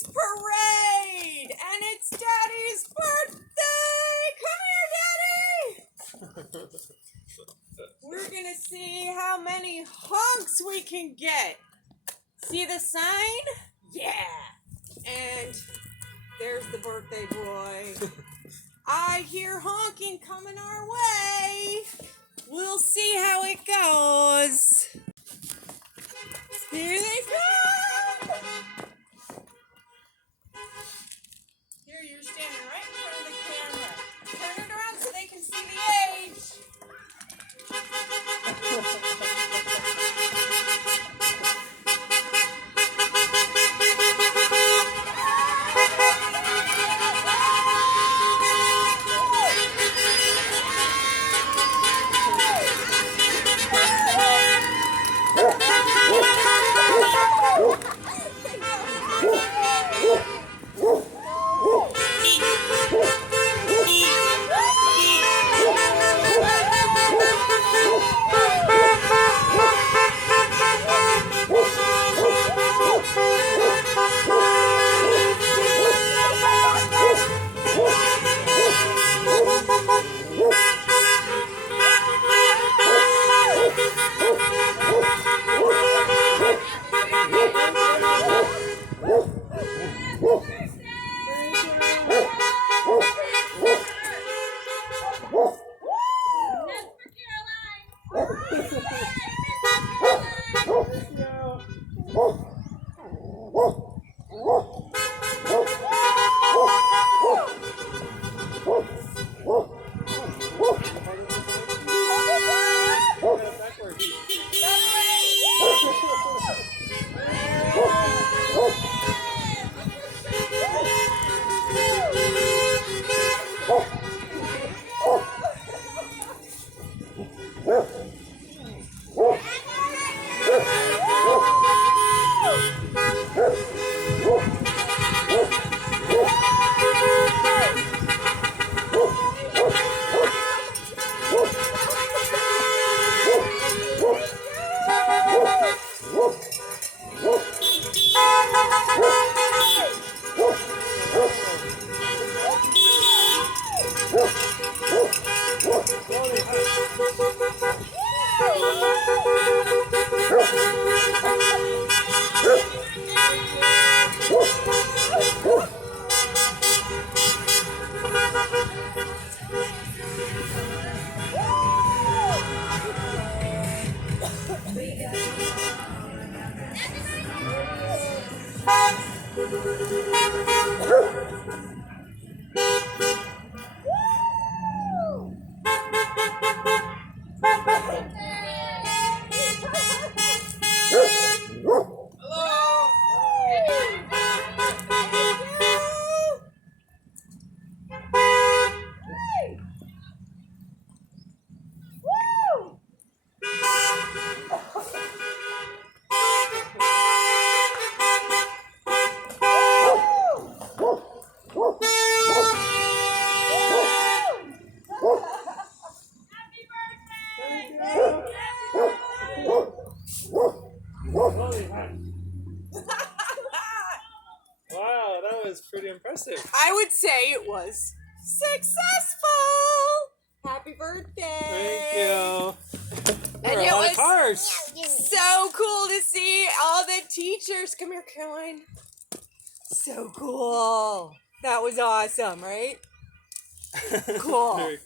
Daddy's parade, and it's Daddy's birthday. Come here, Daddy. We're gonna see how many honks we can get. See the sign? Yeah. And there's the birthday boy. I hear honking coming our way. We'll see how it goes. Here they come. Here, you're standing right in front of the camera. Turn it around so they can see the age. Wow, that was pretty impressive. I would say it was successful. Happy birthday. Thank you. And a it lot was of cars. so cool to see all the teachers. Come here, Caroline. So cool. That was awesome, right? Cool.